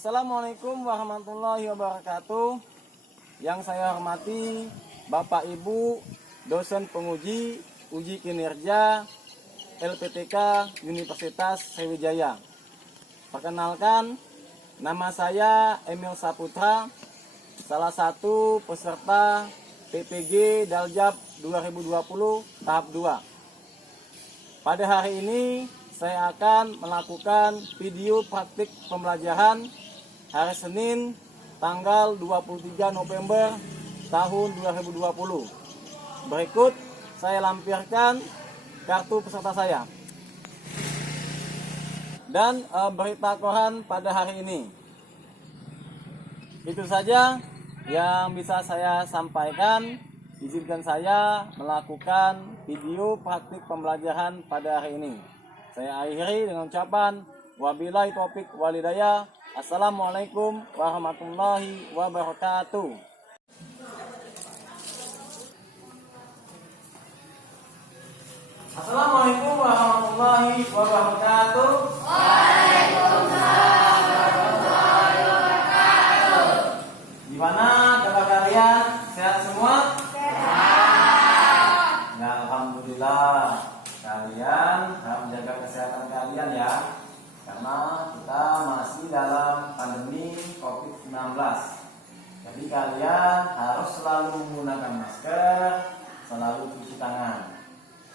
Assalamualaikum warahmatullahi wabarakatuh. Yang saya hormati Bapak Ibu dosen penguji uji kinerja LPTK Universitas Sriwijaya. Perkenalkan, nama saya Emil Saputra, salah satu peserta PPG Daljab 2020 tahap 2. Pada hari ini saya akan melakukan video praktik pembelajaran hari Senin tanggal 23 November tahun 2020. Berikut saya lampirkan kartu peserta saya dan berita koran pada hari ini. Itu saja yang bisa saya sampaikan. Izinkan saya melakukan video praktik pembelajaran pada hari ini. Saya akhiri dengan ucapan wabillahi taufik wal hidayah. Assalamualaikum warahmatullahi wabarakatuh. Assalamualaikum warahmatullahi wabarakatuh. Waalaikumsalam warahmatullahi wabarakatuh. Gimana kabar kalian? Sehat semua? Sehat. Ya, alhamdulillah. Kalian harus menjaga kesehatan kalian ya, karena kita masih dalam pandemi COVID-19. Jadi kalian harus selalu menggunakan masker, selalu cuci tangan,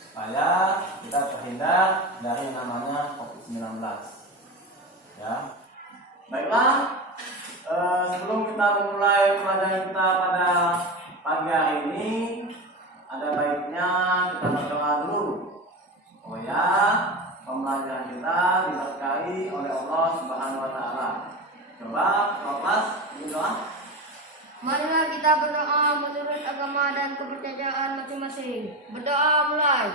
supaya kita terhindar dari yang namanya COVID-19. Ya, baiklah. Sebelum kita memulai pelajaran kita pada pagi hari ini, ada baiknya kita berdoa dulu. Oh ya, pembelajaran kita diberkahi oleh Allah Subhanahu wa taala. Coba kelas ini doa. Marilah kita berdoa menurut agama dan kepercayaan masing-masing. Berdoa mulai.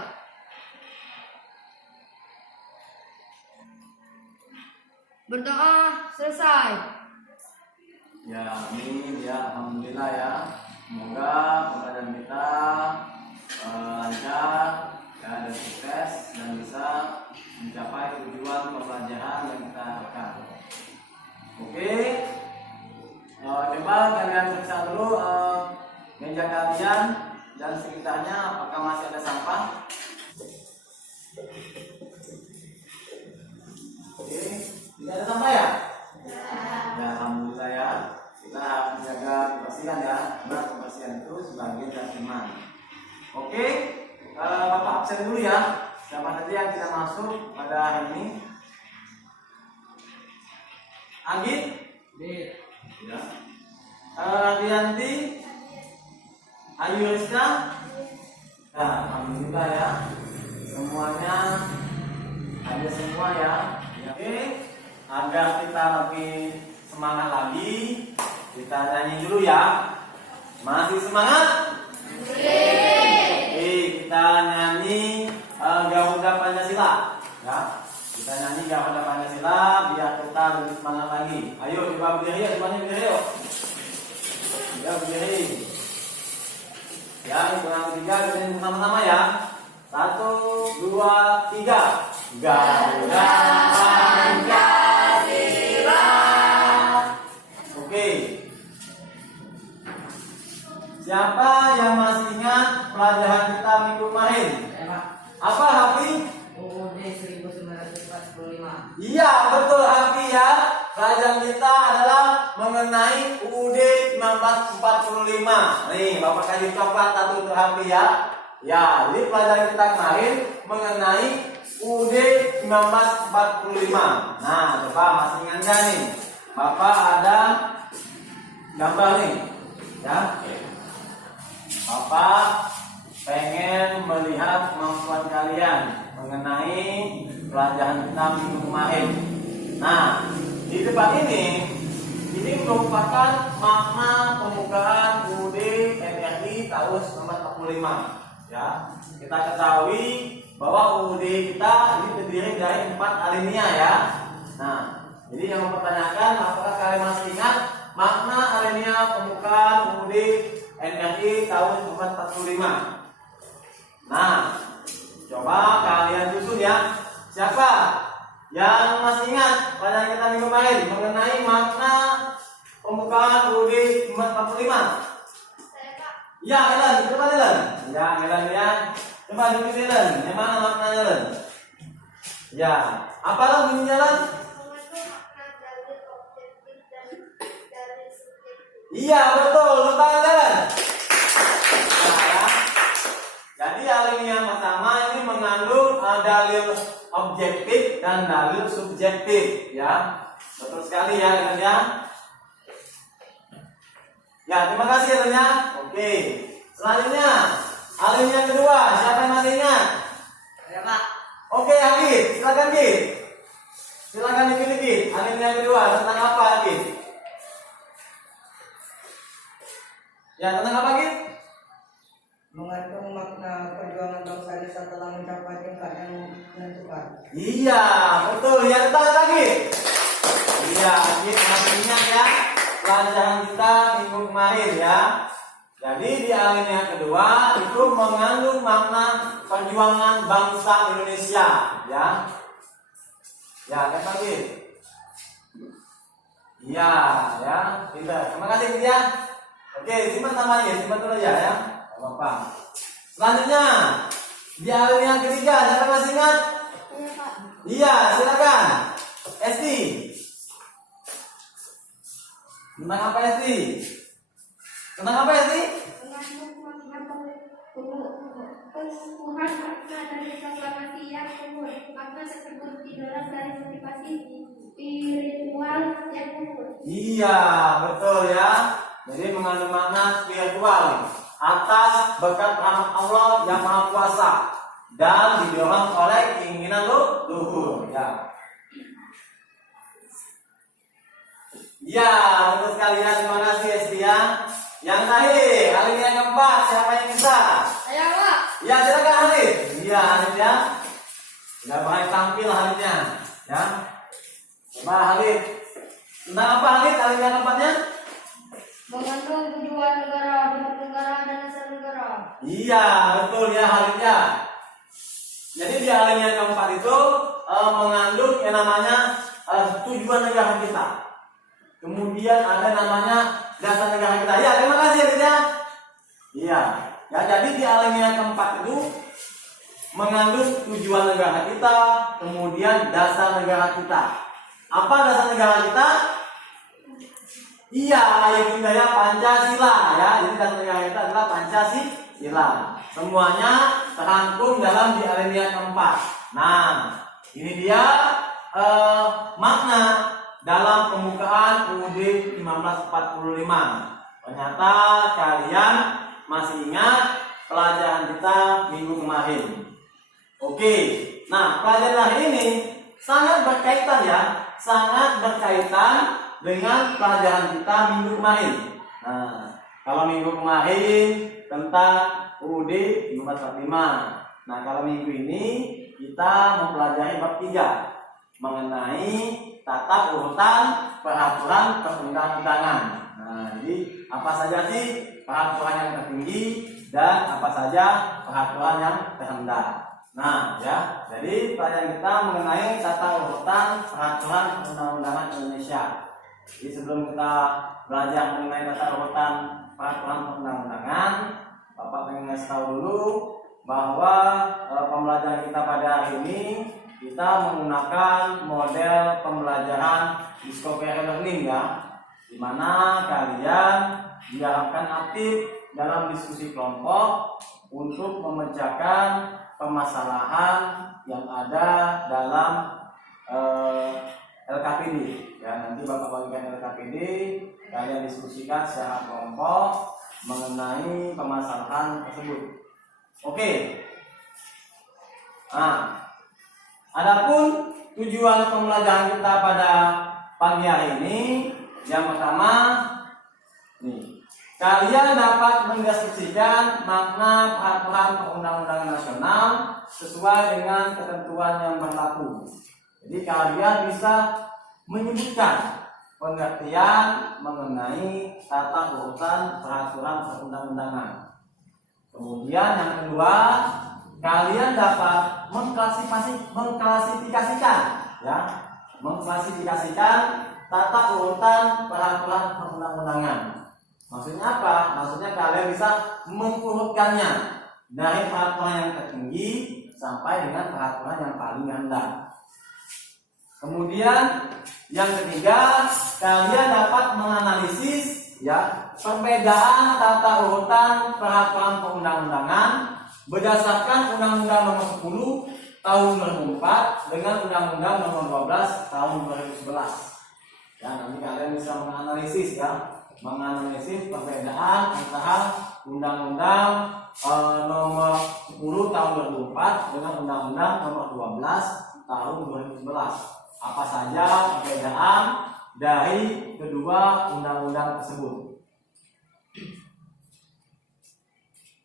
Berdoa selesai. Ya, ini ya, alhamdulillah ya. Semoga pembelajaran kita lancar dan sukses dan bisa mencapai tujuan pembelajaran yang kita harapkan. Oke, coba kalian periksa dulu meja kalian dan sekitarnya apakah masih ada sampah. Oke, tidak ada sampah ya? Ya, alhamdulillah ya. Kita harus menjaga kebersihan ya. Karena kebersihan itu sebagian dari iman. Oke. Bapak absen dulu ya. Siapa saja yang tidak masuk pada hari ini? Agit? Ya. Radianti? Ayu Rizka? Ya, alhamdulillah ya. Semuanya ada semua ya. Oke. Agar kita lebih semangat lagi, kita nyanyi dulu ya. Masih semangat? Kita nyanyi Garuda Pancasila ya. Kita nyanyi Garuda Pancasila biar kita lebih semangat lagi. Ayo coba berdiri ya, semuanya berdiri yuk. Ya berdiri. Ya, hitungan ketiga kita nyanyi sama-sama ya. 1, 2, 3. Garuda Pancasila. Oke. Siapa yang masih ingat pelajaran kita minggu kemarin? Apa Hafi? UUD 1945. Iya betul Hafi ya. Pelajaran kita adalah mengenai UUD 1945. Nih Bapak kasih coklat satu untuk Hafi ya. Ya, jadi pelajaran kita kemarin mengenai UUD 1945. Nah, coba masih ingat nggak nih? Bapak ada gambar nih, ya. Bapak pengen melihat kemampuan kalian mengenai pelajaran kita minggu kemarin. Nah, di depan ini merupakan makna pembukaan UUD NRI tahun 1945. Ya, kita ketahui bahwa UUD kita ini terdiri dari 4 alinea ya. Nah, jadi yang mempertanyakan apakah kalian masih ingat makna alinea pembukaan UUD NRI tahun 1945? Nah, coba kalian susun ya. Siapa? Yang masih ingat pelajaran kita minggu kemarin mengenai makna pembukaan UUD 45? Ya, Elan, coba Elan. Ya, Elan ya. Coba dulu Elan. Yang mana maknanya Elan? Ya, apa lah bunyinya Elan? Iya, betul. Betul Elan. Nah, ya. Jadi alinea pertama ini mengandung dalil objektif dan dalil subjektif, ya. Betul sekali ya, Elan ya. Ya, terima kasih alinea. Oke. Selanjutnya, alinea kedua, siapa yang masih ingat? Ada Pak. Oke, Agit, silakan Git. Silakan dipilih Git. Alinea kedua tentang apa, Git? Ya, tentang apa, Git? Mengandung makna perjuangan bangsa Indonesia telah mencapai tingkat yang menentukan. Iya, betul. Ya, tetap lagi. Iya, Git masih ingat ya pelajaran kita minggu kemarin ya. Jadi di alinea kedua itu mengandung makna perjuangan bangsa Indonesia ya. Ya, kata Git. Iya, ya. Pintar. Terima kasih Git ya. Oke, simpan namanya, simpan dulu ya. Bapak. Selanjutnya di alinea ketiga, siapa masih ingat? Iya, Pak. Iya, silakan. Esti. Tentang apa Esti? Tentang apa Esti? Pengukuhan makna dari proklamasi yang makna tersebut didalam dari motivasi spiritual yang umum. Iya, betul ya. Jadi mengandung makna spiritual atas berkat rahmat Allah yang Maha Kuasa dan didorong oleh keinginan luhur ya. Ya, betul sekali ya. Terima kasih Esti ya. Yang terakhir, alinea keempat, siapa yang bisa? Ayo, Pak. Ya, silakan Halid. Iya, Halid ya. Sudah baik tampil Halidnya ya. Coba Halid. Tentang apa Halid alinea keempatnya? Mengandung tujuan negara, bentuk negara, dan asal negara. Iya, betul ya Halid ya. Jadi di alinea keempat itu mengandung yang namanya tujuan negara kita. Kemudian ada namanya dasar negara kita. Ya, terima kasih Halid ya. Iya. Ya, jadi di alinea keempat itu mengandung tujuan negara kita, kemudian dasar negara kita. Apa dasar negara kita? Iya, Ayodhya Pancasila ya. Jadi dasar negara kita adalah Pancasila. Semuanya terangkum dalam di alinea keempat. Nah, ini dia makna dalam pembukaan UUD 1545. Ternyata kalian masih ingat pelajaran kita minggu kemarin. Oke, nah pelajaran hari ini sangat berkaitan ya, sangat berkaitan dengan pelajaran kita minggu kemarin. Nah, kalau minggu kemarin tentang UUD 1545. Nah, kalau minggu ini kita mempelajari bab 3 mengenai tata urutan peraturan perundang-undangan. Nah, jadi apa saja sih peraturan yang tertinggi dan apa saja peraturan yang terrendah. Nah, ya, jadi pelajaran kita mengenai tata urutan peraturan perundang-undangan Indonesia. Jadi sebelum kita belajar mengenai tata urutan peraturan perundang-undangan, Bapak pengen ngasih tahu dulu bahwa pembelajaran kita pada hari ini kita menggunakan model pembelajaran discovery learning ya, di mana kalian diharapkan aktif dalam diskusi kelompok untuk memecahkan permasalahan yang ada dalam LKPD ya. Nanti Bapak bagikan LKPD, kalian diskusikan secara kelompok mengenai permasalahan tersebut. Oke. Nah, adapun tujuan pembelajaran kita pada pagi hari ini, yang pertama nih, kalian dapat mendeskripsikan makna peraturan perundang-undangan nasional sesuai dengan ketentuan yang berlaku. Jadi kalian bisa menyebutkan pengertian mengenai tata urutan peraturan perundang-undangan. Kemudian yang kedua, kalian dapat mengklasifikasikan ya, mengklasifikasikan tata urutan peraturan perundang-undangan. Maksudnya apa? Maksudnya kalian bisa mengurutkannya dari peraturan yang tertinggi sampai dengan peraturan yang paling rendah. Kemudian yang ketiga, kalian dapat menganalisis ya perbedaan tata urutan peraturan perundang-undangan berdasarkan Undang-Undang Nomor 10 Tahun 2004 dengan Undang-Undang Nomor 12 Tahun 2011. Ya, nanti kalian bisa menganalisis menganalisis perbedaan antara Undang-Undang Nomor 10 Tahun 2004 dengan Undang-Undang Nomor 12 Tahun 2011. Apa saja perbedaan dari kedua undang-undang tersebut.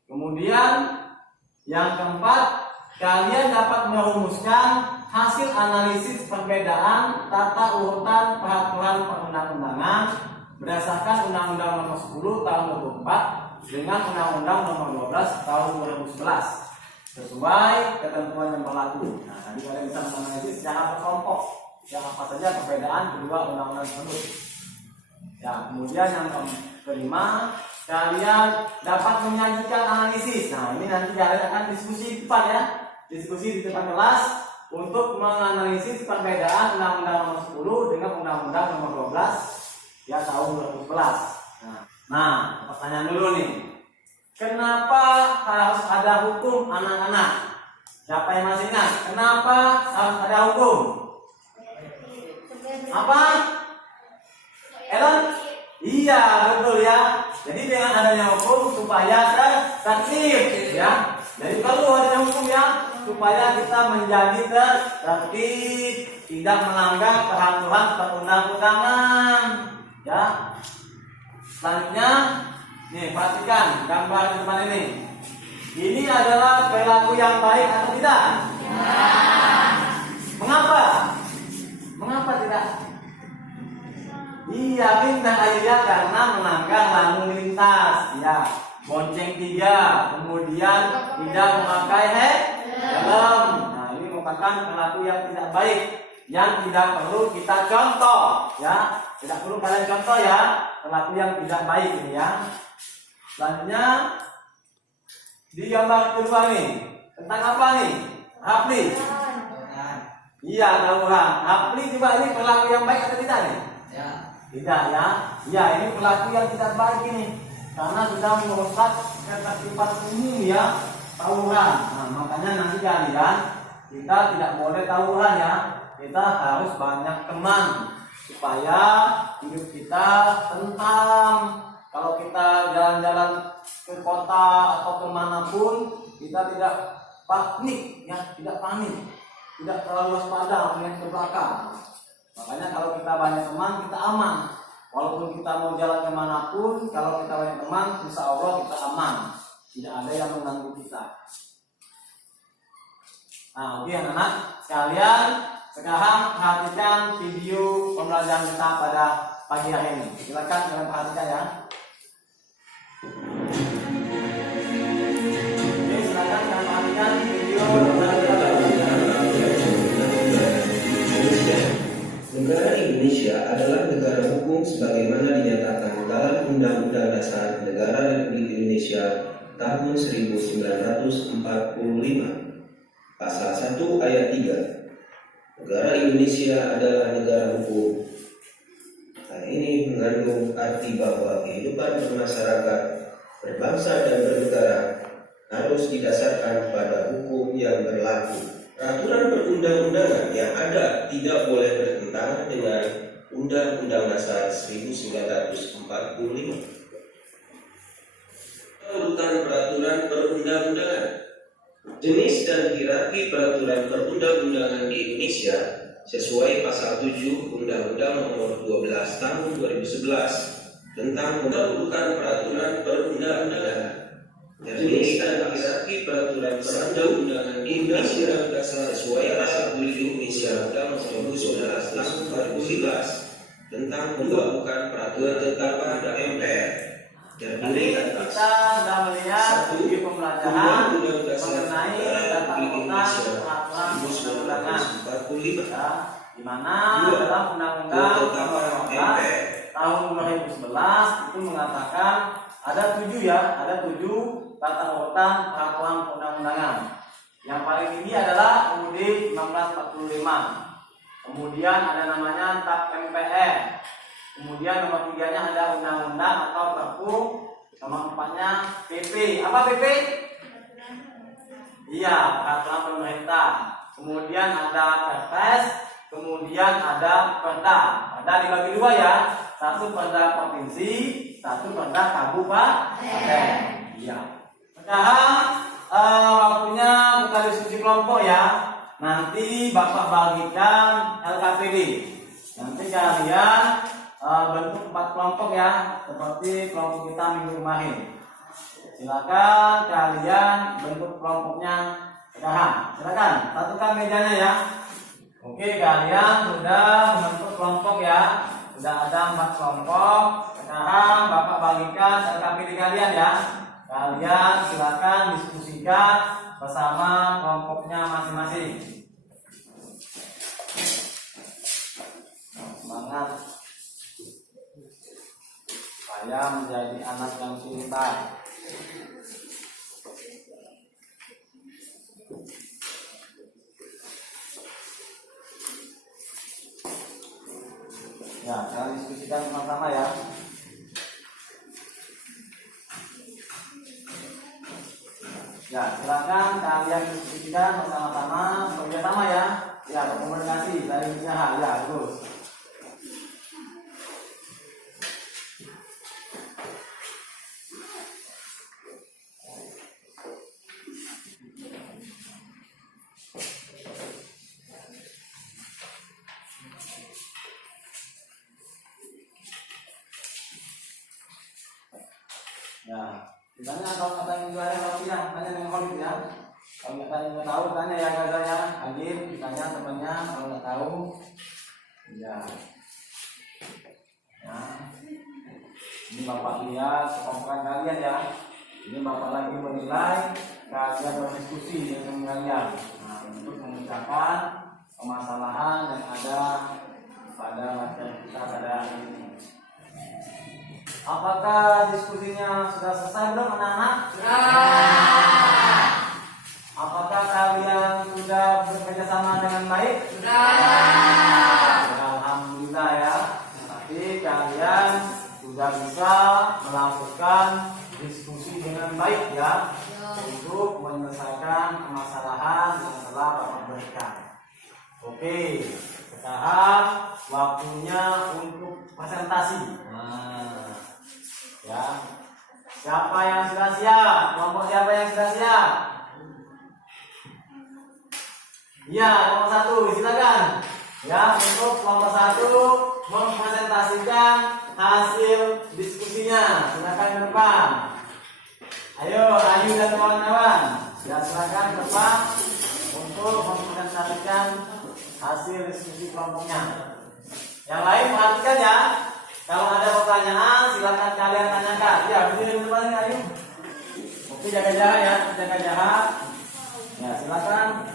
Kemudian yang keempat, kalian dapat merumuskan hasil analisis perbedaan tata urutan peraturan perundang-undangan berdasarkan Undang-Undang Nomor 10 Tahun 2004 dengan Undang-Undang Nomor 12 Tahun 2011 sesuai ketentuan yang berlaku. Nah, nanti kalian bisa menganalisis secara berkelompok yang apa saja perbedaan kedua undang-undang tersebut. Ya, kemudian yang kelima, kalian dapat menyajikan analisis. Nah, ini nanti kalian akan diskusi di depan ya, diskusi di depan kelas untuk menganalisis perbedaan Undang-Undang Nomor 10 dengan Undang-Undang Nomor 12 ya tahun 2011. Nah, pertanyaan dulu nih. Kenapa harus ada hukum anak-anak? Siapa yang masih ingat? Kenapa harus ada hukum? Apa? Ellen? Iya, betul ya. Jadi dengan adanya hukum supaya tertib ya. Jadi perlu adanya hukum ya supaya kita menjadi tertib, tidak melanggar peraturan perundang-undangan ya. Selanjutnya, nih perhatikan gambar di depan ini. Ini adalah perilaku yang baik atau tidak? Ya. Mengapa? Mengapa tidak? Iya, bintang airnya karena melanggar lalu lintas, ya. Bonceng 3, kemudian tidak memakai helm. Nah, ini merupakan perilaku yang tidak baik, yang tidak perlu kita contoh, ya. Tidak perlu kalian contoh ya, perilaku yang tidak baik ini ya. Selanjutnya di gambar kedua nih, tentang apa nih? Rapli. Iya, tawuran. Rapli juga ini perilaku yang baik atau tidak nih? Ya. Tidak ya. Ya, ini perilaku yang tidak baik ini. Karena sudah merusak ketertiban umum ya, tawuran. Nah, makanya nanti kalian kita tidak boleh tawuran ya. Kita harus banyak teman supaya hidup kita tentram. Kalau kita jalan-jalan ke kota atau kemanapun, kita tidak panik ya, tidak panik, tidak terlalu waspada melihat ke belakang. Makanya kalau kita banyak teman, kita aman. Walaupun kita mau jalan kemanapun, kalau kita banyak teman, insya Allah kita aman. Tidak ada yang mengganggu kita. Nah, oke anak-anak sekalian, sekarang perhatikan video pembelajaran kita pada pagi hari ini. Silakan kalian perhatikan ya. Oke, silakan kalian perhatikan video pembelajaran kita. Negara Indonesia adalah negara hukum sebagaimana dinyatakan dalam Undang-Undang Dasar Negara Republik Indonesia tahun 1945. Pasal 1 ayat 3. Negara Indonesia adalah negara hukum. Hal ini mengandung arti bahwa kehidupan bermasyarakat, berbangsa dan bernegara harus didasarkan pada hukum yang berlaku. Peraturan perundang-undangan yang ada tidak boleh bertentangan dengan Undang-Undang Dasar 1945. Urutan peraturan perundang-undangan. Jenis dan hierarki peraturan perundang-undangan di Indonesia sesuai pasal 7 Undang-Undang Nomor 12 Tahun 2011 tentang urutan peraturan perundang-undangan. Jenis dan hierarki peraturan perundang-undangan di Indonesia sesuai pasal 7 Undang-Undang Nomor 12 Tahun 2011 tentang pembentukan peraturan tetapan MPR. Tadi kita sudah melihat video pembelajaran mengenai tata urutan peraturan perundang-undangan. di mana dalam Undang-Undang Nomor 15 Tahun 2011 itu mengatakan ada 7 tata urutan peraturan undang-undangan. Yang paling tinggi adalah UUD 1945. Kemudian ada namanya TAP MPR. Kemudian nomor 3-nya ada undang-undang atau Perpu. Nomor 4-nya PP. Apa PP? Iya, peraturan pemerintah. Kemudian ada Perpres. Kemudian ada Perda. Perda dibagi 2 ya. Satu Perda provinsi, satu Perda kabupaten. Iya. Sekarang waktunya kita diskusi kelompok ya. Nanti Bapak bagikan LKPD. Nanti kalian bentuk 4 kelompok ya, seperti kelompok kita minggu kemarin. Silakan kalian bentuk kelompoknya sekarang. Silakan satukan mejanya ya. Oke, kalian sudah membentuk kelompok ya. Sudah ada 4 kelompok. Sekarang Bapak bagikan LKPD kalian ya. Kalian silakan diskusikan bersama kelompoknya masing-masing. Semangat supaya menjadi anak yang pintar. Ya, kalian diskusikan sama-sama ya. Ya, silakan kalian diskusikan bersama-sama, bekerjasama ya. Ya, berkomunikasi, saling usaha. Ya, terus. Ya, misalnya kalau kata yang juara roti ya, tanya dengan Khalid ya. Kalau nggak tanya nggak tahu, tanya yang saya Agil, tanya temannya kalau nggak tahu. Ya, ya. Ini Bapak lihat kelompok kalian ya. Ini Bapak lagi menilai, kalian berdiskusi dengan kalian. Nah, untuk memecahkan permasalahan yang ada pada latihan kita pada hari ini. Apakah diskusinya sudah selesai belum anak-anak? Sudah. Apakah kalian sudah bekerja sama dengan baik? Sudah. Alhamdulillah ya. Tapi kalian sudah bisa melakukan diskusi dengan baik ya, untuk menyelesaikan permasalahan yang telah Bapak berikan. Oke, sekarang waktunya untuk presentasi. Ya, siapa yang sudah siap? Kelompok siapa yang sudah siap? Ya, kelompok 1, silakan. Ya, untuk kelompok 1 mempresentasikan hasil diskusinya. Silakan ke depan. Ayo, Ayu dan kawan-kawan. Ya, silakan ke depan untuk mempresentasikan hasil diskusi kelompoknya. Yang lain perhatikan ya. Kalau ada pertanyaan, silakan kalian tanyakan. Ya, berdiri di depan Ayu. Oke, jaga jarak ya, jaga jarak. Ya, silakan.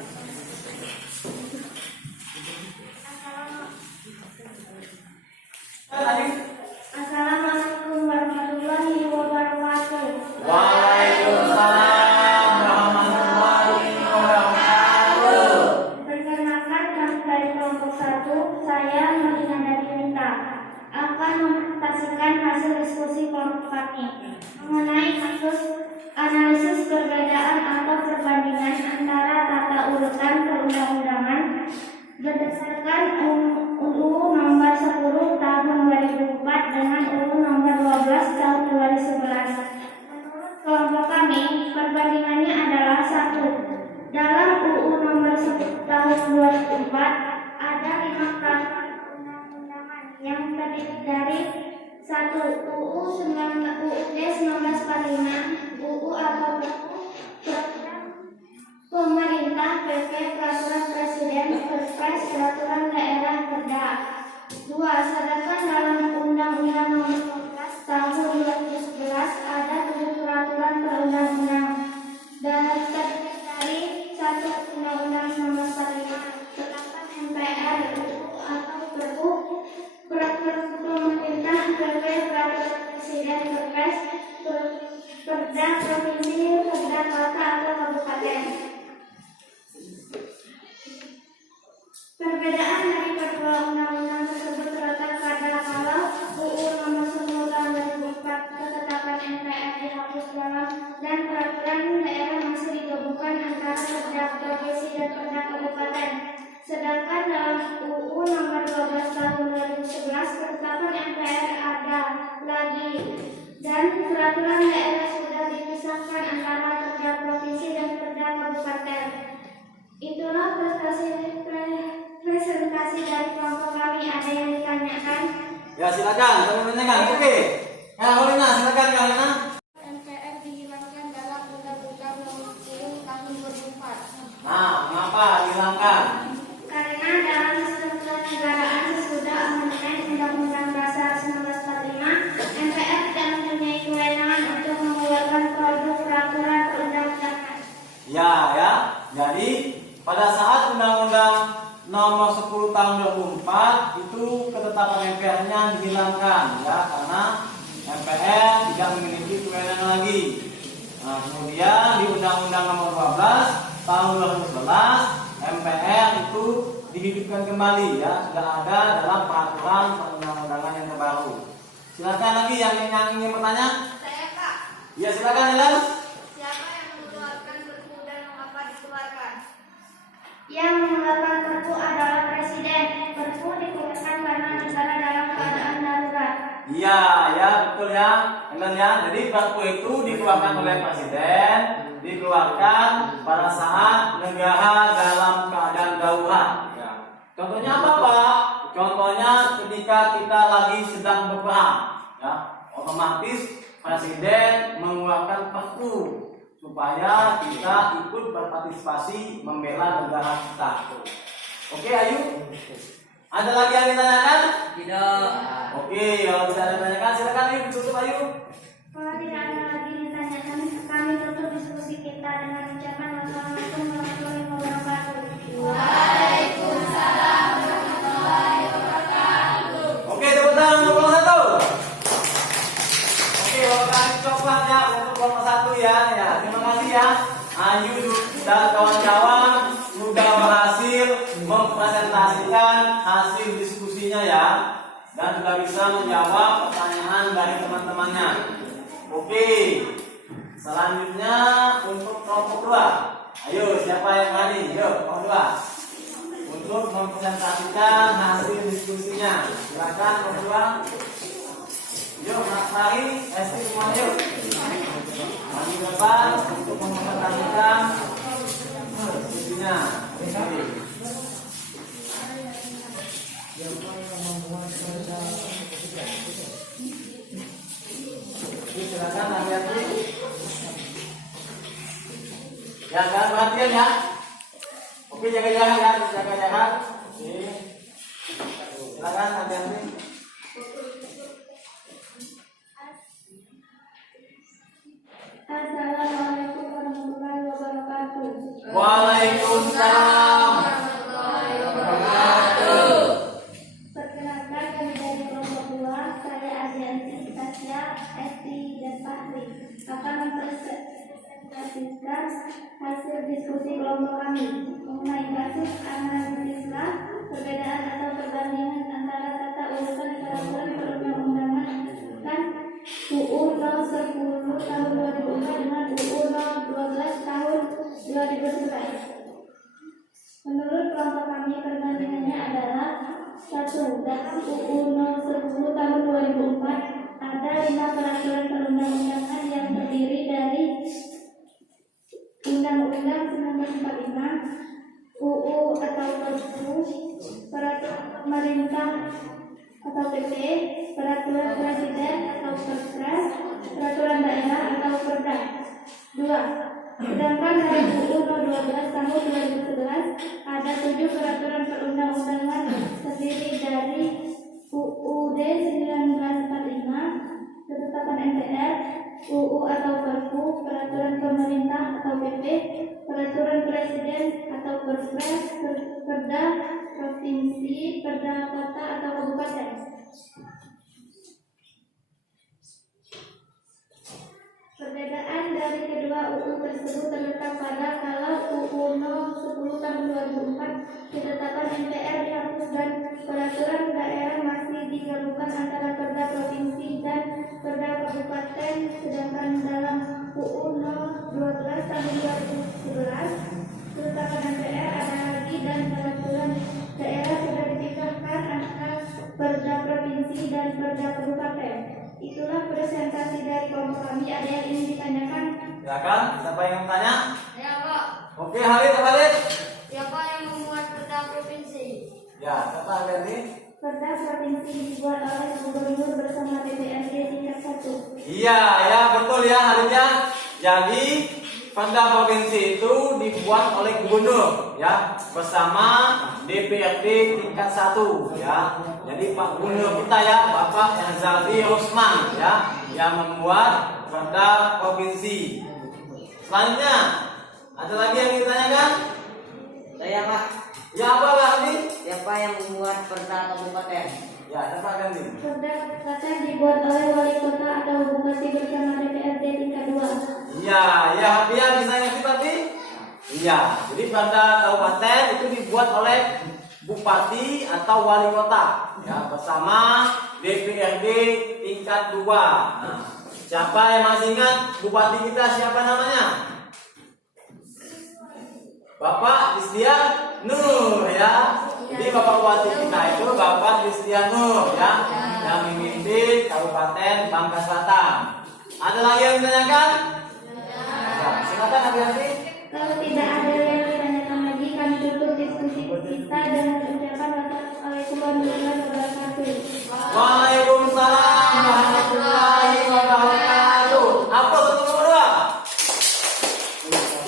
Assalamualaikum warahmatullahi wabarakatuh. Waalaikumsalam warahmatullahi wabarakatuh. Perkenalkan, kami dari kelompok 1, saya Marina Darinta akan mempresentasikan hasil diskusi kelompok kami mengenai analisis perbedaan atau perbandingan antara tata urutan perundang-undangan berdasarkan UU Nomor 10 Tahun 2004 dengan UU Nomor 12 Tahun 2011. Menurut kelompok kami, perbandingannya adalah 1. Dalam UU Nomor 10 Tahun 2004 ada 5 peraturan perundang-undangan yang terdiri dari 1. UUD 1945, UU atau Peraturan Pemerintah, PP, Peraturan Presiden, Perpres, Peraturan Daerah, Perda. 2. Sedangkan dalam Undang-Undang Nomor 12 Tahun 2011 ada 7 peraturan perundang-undangan dan terdiri dari 1. Undang-Undang Nomor 45 tentang MPR, Ya silakan, kamu menanyakan. Oke. Holina, silakan Holina. MPR dihilangkan dalam Undang-Undang Nomor 10 Tahun 2004. Nah, mengapa dihilangkan? Karena dalam sistem kenegaraan sesudah amandemen Undang-Undang Dasar 1945, MPR tidak mempunyai kewenangan untuk mengeluarkan produk peraturan perundang-undangan. Ya. Jadi pada saat Undang-Undang Nomor 10 Tahun 2004 itu ketetapan MPR-nya dihilangkan ya, karena MPR tidak memiliki kewenangan lagi. Nah, kemudian di Undang-Undang Nomor 12 Tahun 2011 MPR itu dihidupkan kembali ya, sudah ada dalam peraturan perundang-undangan yang terbaru. Silakan lagi yang ingin bertanya. Saya Kak, Ya silakan Elan. siapa yang mengeluarkan Perpu dan mengapa dikeluarkan? Yang mengeluarkan Perpu adalah Presiden. Perpu dikeluarkan karena negara dalam keadaan darurat. Iya ya betul ya Elan ya. Jadi Perpu itu dikeluarkan oleh Presiden, dikeluarkan pada saat negara dalam keadaan darurat. Ya. Contohnya apa Pak? Contohnya ketika kita lagi sedang berperang, ya, otomatis Presiden mengeluarkan Perpu supaya kita ikut berpartisipasi membela negara kita. Oke, Ayu? Ada lagi yang ditanyakan? Tidak. Oke, kalau tidak ada ditanyakan, silakan Ayu tutup Ayu. Kalau tidak ada lagi ditanyakan, kami tutup diskusi kita dengan ucapan wassalamualaikum warahmatullahi wabarakatuh. Waalaikumsalam warahmatullahi wabarakatuh. Oke, tepuk tangan untuk kelompok 1. Oke, kalau kami coklat ya untuk kelompok 1 ya. Terima kasih ya. Ayu dan kawan-kawan sudah berhasil mempresentasikan hasil diskusinya ya, dan sudah bisa menjawab pertanyaan dari teman-temannya. Oke, selanjutnya untuk kelompok 2. Ayo, siapa yang berani? Yuk, kelompok 2 untuk mempresentasikan hasil diskusinya. Silakan kelompok 2. Yuk, Mas Fahri, Esti semua yuk. Maju ke depan untuk mempresentasikan diskusinya. Silakan hati-hati. Ya, jangan perhatian ya. Oke, jaga jarak ya, jaga jarak. Oke. Silakan hati-hati. Assalamualaikum warahmatullahi wabarakatuh. Waalaikumsalam. Perkenalkan kami dari kelompok 2, saya Adianti, Tasya, Esti, dan Fahri akan mempresentasikan hasil diskusi kelompok kami mengenai kasus analisislah perbedaan atau perbandingan antara tata urutan peraturan perundang-undangan kan UU 010 tahun 2004 dengan UU 012 tahun 2011. Menurut kelompok kami, perbandingannya adalah 1. Dalam UU 010 tahun 2004 ada 5 peraturan perundang-undangan yang terdiri dari Undang-Undang 1945, UU atau Perpu, Peraturan Pemerintah atau PP, Peraturan Presiden atau Perpres, Peraturan Daerah atau Perda. 2. Sedangkan dalam UU 012 tahun 2011 ada 7 peraturan perundang-undangan terdiri dari UUD 1945, ketetapan MPR, UU atau Perpu, peraturan pemerintah atau PP, peraturan presiden atau Perpres, Perda provinsi, Perda kota atau kabupaten. Perbedaan dari kedua UU tersebut terletak pada kalau UU 010 tahun 2004 ketetapan MPR dihapus dan peraturan daerah masih digabungkan antara Perda provinsi dan Perda kabupaten, sedangkan dalam UU 012 tahun 2011 ketetapan MPR ada lagi dan peraturan daerah sudah dipisahkan antara Perda provinsi dan Perda kabupaten. Itulah presentasi dari kelompok kami. Ada yang ingin ditanyakan? Silakan, siapa yang bertanya? Ya Pak. Oke, Halid, Siapa yang membuat Perda provinsi? Ya, siapa ganti? Perda provinsi dibuat oleh gubernur bersama DPRD tingkat 1. Iya, ya betul ya Harimnya. Jadi Perda provinsi itu dibuat oleh gubernur ya bersama DPRD tingkat 1 ya. Jadi Pak Gubernur kita ya Bapak Herzaldi Rosman ya yang membuat Perda provinsi. Selanjutnya ada lagi yang ditanyakan? Saya Pak, Ya apa Pak Andi? siapa yang membuat perda kabupaten? Ya ada Pak Gandhi. Perda kabupaten dibuat oleh wali kota atau bupati bersama DPRD tingkat 2. Iya, ya Habia bisa ngerti tadi? Iya, jadi Perda kabupaten itu dibuat oleh bupati atau wali kota ya bersama DPRD tingkat 2. Nah, siapa yang masih ingat bupati kita siapa namanya? Bapak Disdian Nur ya. Jadi Bapak Bupati kita itu Bapak Disdian Nur ya yang memimpin Kabupaten Bangka Selatan. Ada lagi yang ditanyakan? Ya, silakan Abi. Kalau tidak ada yang ditanyakan lagi, kami tutup diskusi kita dengan ucapan wassalamualaikum warahmatullahi wabarakatuh. Waalaikumsalam warahmatullahi wabarakatuh. Apa untuk nomor 2?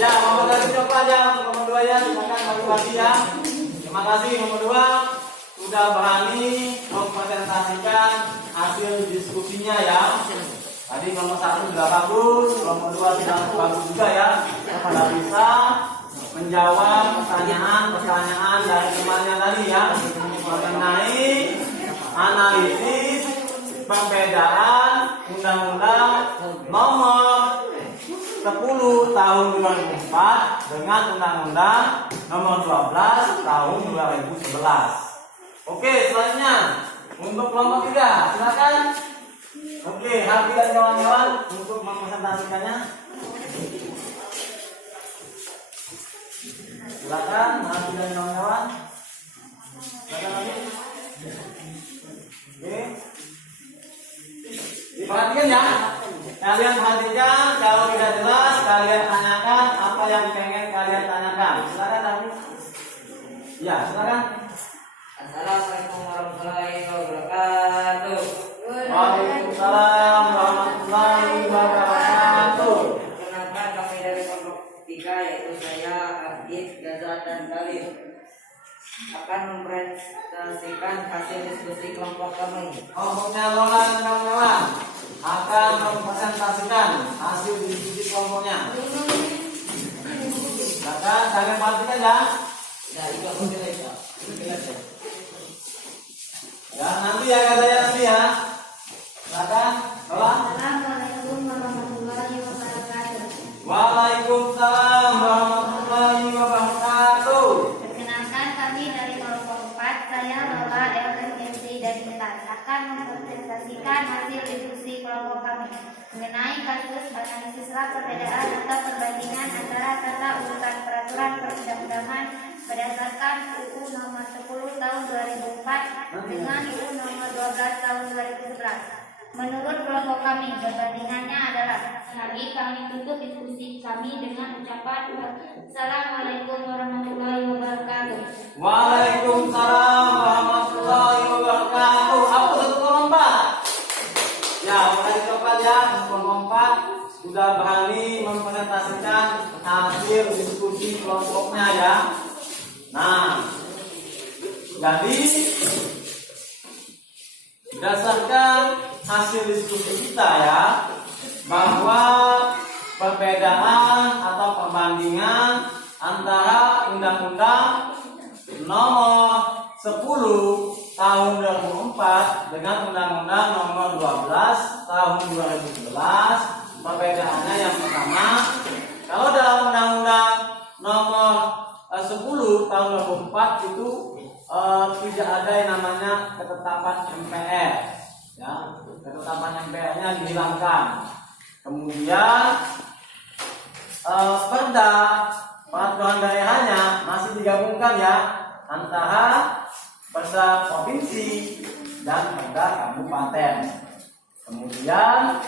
Ya, nomor 2 coba aja untuk nomor 2 ya. Silakan bagi-bagi ya. Terima kasih nomor 2 sudah berani mempresentasikan hasil diskusinya ya. Tadi nomor 1 sudah bagus, nomor 2 tidak bagus juga ya. Sudah bisa menjawab pertanyaan dari temannya tadi ya mengenai analisis perbedaan Undang-Undang Nomor 10 Tahun 2004 dengan Undang-Undang Nomor 12 Tahun 2011. Oke, selanjutnya untuk kelompok 3, silakan. Oke, Habib dan kawan-kawan untuk mempresentasikannya. Silakan Habib dan kawan-kawan. Silakan lagi. Oke. Diperhatikan ya. Kalian perhatikan, kalau tidak jelas kalian tanyakan apa yang pengen kalian tanyakan. Silakan Habib. Ya, silakan. Assalamualaikum warahmatullahi wabarakatuh. Waalaikumsalam warahmatullahi wabarakatuh. Perkenalkan, kami dari kelompok 3 yaitu saya, Abid, Gaza, dan Dalil akan mempresentasikan hasil diskusi kelompok kami. Kelompoknya Lola dan kawan-kawan akan mempresentasikan hasil diskusi kelompoknya. Silakan, kalian perhatikan ya. Ya, itu aku pilih ya. Ya, nanti ya katanya nanti ya. Silakan, Lola. Assalamualaikum warahmatullahi wabarakatuh. Waalaikumsalam warahmatullahi wabarakatuh. Perkenalkan, kami dari kelompok 4, saya Lola LSMC dari Medan akan mempresentasikan hasil diskusi kelompok kami mengenai kasus analisislah perbedaan atau perbandingan antara tata urutan peraturan perundang-undangan berdasarkan UU Nomor 10 Tahun 2004 dengan UU Nomor 12 Tahun 2011. Menurut kelompok kami, perbandingannya adalah kami tutup diskusi kami dengan ucapan Assalamualaikum warahmatullahi wabarakatuh. Waalaikumsalam warahmatullahi wabarakatuh. Aku satu kelompok. Ya, mulai keempat ya, kelompok sudah berani mempresentasikan hasil diskusi kelompoknya ya. Nah, jadi berdasarkan hasil diskusi kita ya, bahwa perbedaan atau perbandingan antara Undang-Undang Nomor 10 Tahun 2004 dengan Undang-Undang Nomor 12 Tahun 2011, perbedaannya yang pertama, kalau dalam Undang-Undang Nomor 10 Tahun 2004 itu tidak ada yang namanya ketetapan MPR. Ya, ketetapan MPR-nya dihilangkan. Kemudian peraturan daerahnya masih digabungkan ya antara perda provinsi dan perda kabupaten. Kemudian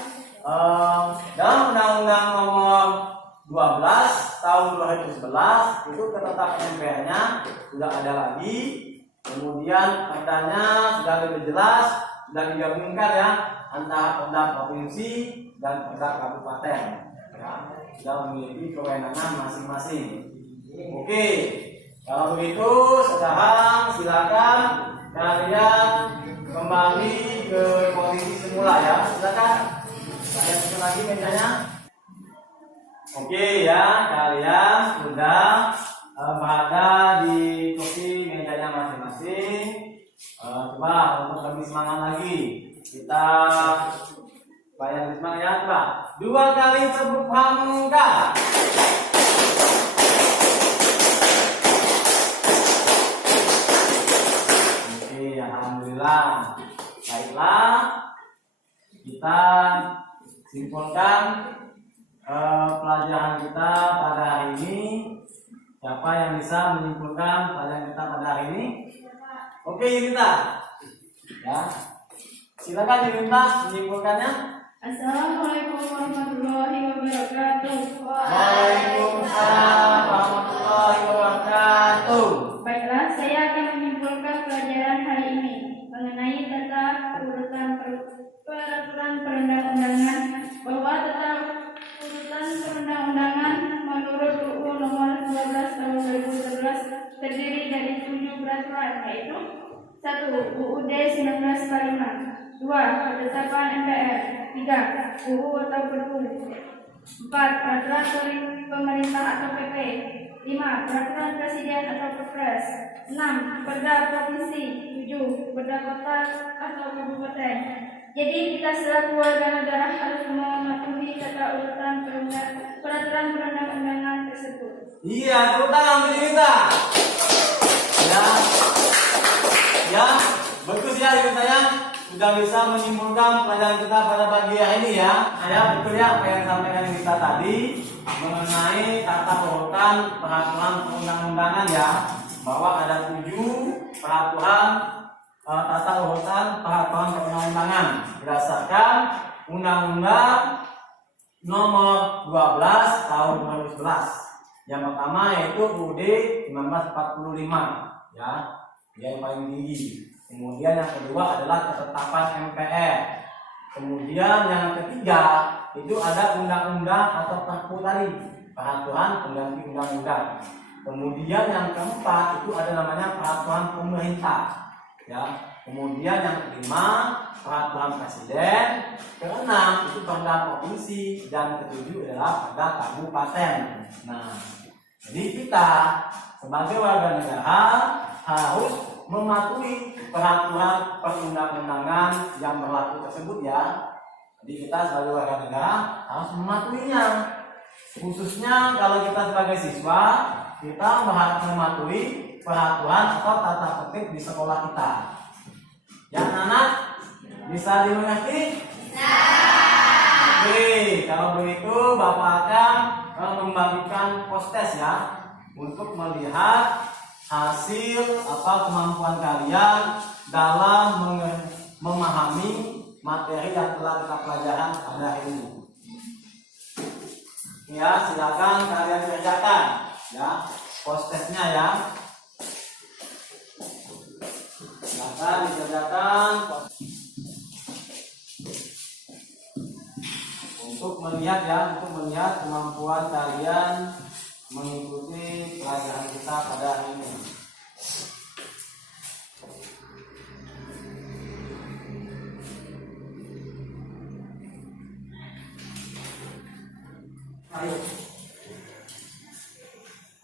dalam Undang-Undang Nomor 12 Tahun 2011 itu ketetapan MPR-nya sudah ada lagi. Kemudian perdanya sudah lebih jelas dan digabungkan ya antara Pemda provinsi dan Pemda kabupaten. Ya, sudah memiliki kewenangan masing-masing. Oke, kalau begitu sekarang silakan kalian kembali ke posisi semula ya. Silakan kalian susun lagi mejanya. Oke ya, kalian sudah berada di kursi mejanya masing-masing. Coba untuk lebih semangat lagi kita bayar semangat ya. Coba 2 kali tepuk pramuka. Oke, alhamdulillah. Baiklah, kita simpulkan pelajaran kita pada hari ini. Siapa yang bisa menyimpulkan pelajaran kita pada hari ini? Oke, Yunita. Ya. Silakan Yunita menyimpulkannya. Assalamualaikum warahmatullahi wabarakatuh. Waalaikumsalam warahmatullahi wabarakatuh. Baiklah, saya akan menyimpulkan pelajaran hari ini mengenai tata urutan peraturan perundang-undangan, bahwa tata urutan perundang-undangan menurut UU nomor 12 tahun 2011 terdiri dari 7 peraturan, yaitu 1. UUD 1945, 2. Ketetapan MPR, 3. UU atau Perpu, 4. Peraturan pemerintah atau PP, 5. Peraturan presiden atau Perpres, 6. Perda provinsi, 7. Perda kota atau kabupaten. Jadi kita selaku warga negara harus mematuhi tata urutan peraturan perundang-undangan tersebut. Iya, tepuk tangan untuk Yunita. Ya, bagus ya Yunita ya. Sudah bisa menyimpulkan pelajaran kita pada pagi hari ini ya. Saya betul ya apa yang disampaikan Yunita tadi mengenai tata urutan peraturan perundang-undangan ya, bahwa ada 7 peraturan tata urutan peraturan perundang-undangan berdasarkan Undang-Undang Nomor 12 Tahun 2011. Yang pertama yaitu UUD 1945 ya, yang paling tinggi. Kemudian yang kedua adalah ketetapan MPR. Kemudian yang ketiga itu ada undang-undang atau Perpu tadi, peraturan pengganti undang-undang. Kemudian yang keempat itu ada namanya peraturan pemerintah. Ya, kemudian yang kelima peraturan presiden, keenam itu perda provinsi, dan ketujuh adalah perda kabupaten. Nah, jadi kita sebagai warga negara harus mematuhi peraturan perundang-undangan yang berlaku tersebut ya. Jadi kita sebagai warga negara harus mematuhinya. Khususnya kalau kita sebagai siswa, kita harus mematuhi peraturan atau tata tertib di sekolah kita. Yang anak bisa dimengerti? Oke, kalau begitu Bapak akan membagikan postes ya, untuk melihat hasil kemampuan kalian dalam memahami materi yang telah kita pelajari pada hari ini. Ya, silakan kalian kerjakan ya postesnya ya. Silakan dikerjakan untuk melihat kemampuan kalian mengikuti pelajaran kita pada hari ini. Ayo.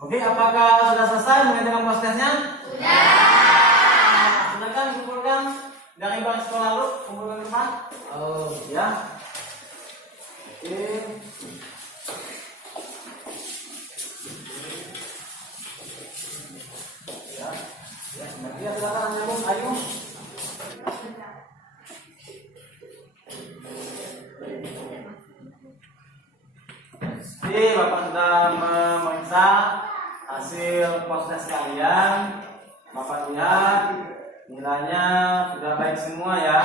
Oke, apakah sudah selesai mengerjakan postesnya? Sudah. Silakan kumpulkan dari bangku sekolah lalu, kumpulkan ke depan. Oh, ya. Oke. Ya, silakan nyambung, ayo. Jadi Bapak sudah memeriksa hasil postes kalian. Bapak lihat nilainya sudah baik semua ya.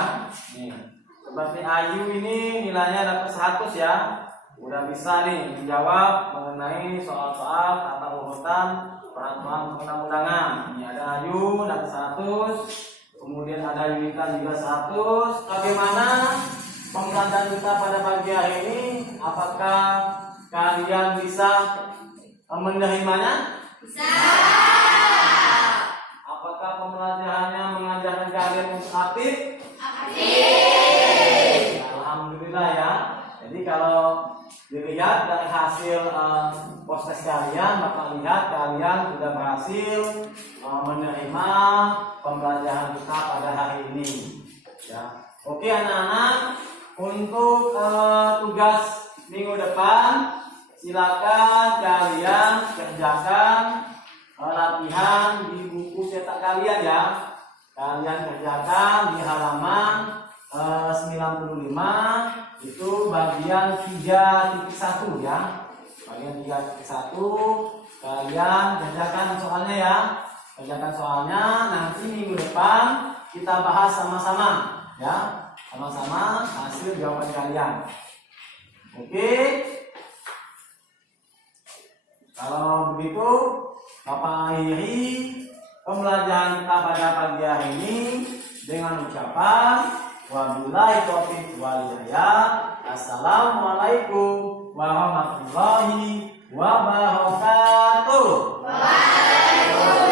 Nih, seperti Ayu ini nilainya dapat 100 ya. Udah bisa nih menjawab mengenai soal-soal tata urutan peraturan perundang-undangan. Ini ada Ayu dapat 100, kemudian ada Yunita juga 100. Bagaimana pembelajaran kita pada pagi hari ini? Apakah kalian bisa menerimanya? Bisa. Apakah pembelajarannya mengajarkan kalian untuk aktif? Aktif. Alhamdulillah ya. Jadi kalau dilihat dari hasil proses kalian, maka lihat kalian sudah berhasil menerima pembelajaran kita pada hari ini. Ya. Oke anak-anak, untuk tugas minggu depan silakan kalian kerjakan latihan di buku cetak kalian ya. Kalian kerjakan di halaman 95 itu bagian 3.1 ya. Bagian 3.1 kalian kerjakan soalnya ya. Kerjakan soalnya, nanti minggu depan kita bahas sama-sama ya. Sama-sama hasil jawaban kalian. Oke. Kalau begitu, Bapak akhiri pembelajaran kita pada pagi hari ini dengan ucapan wabillahi taufiq wal hidayah. Assalamualaikum warahmatullahi wabarakatuh. Waalaikumsalam.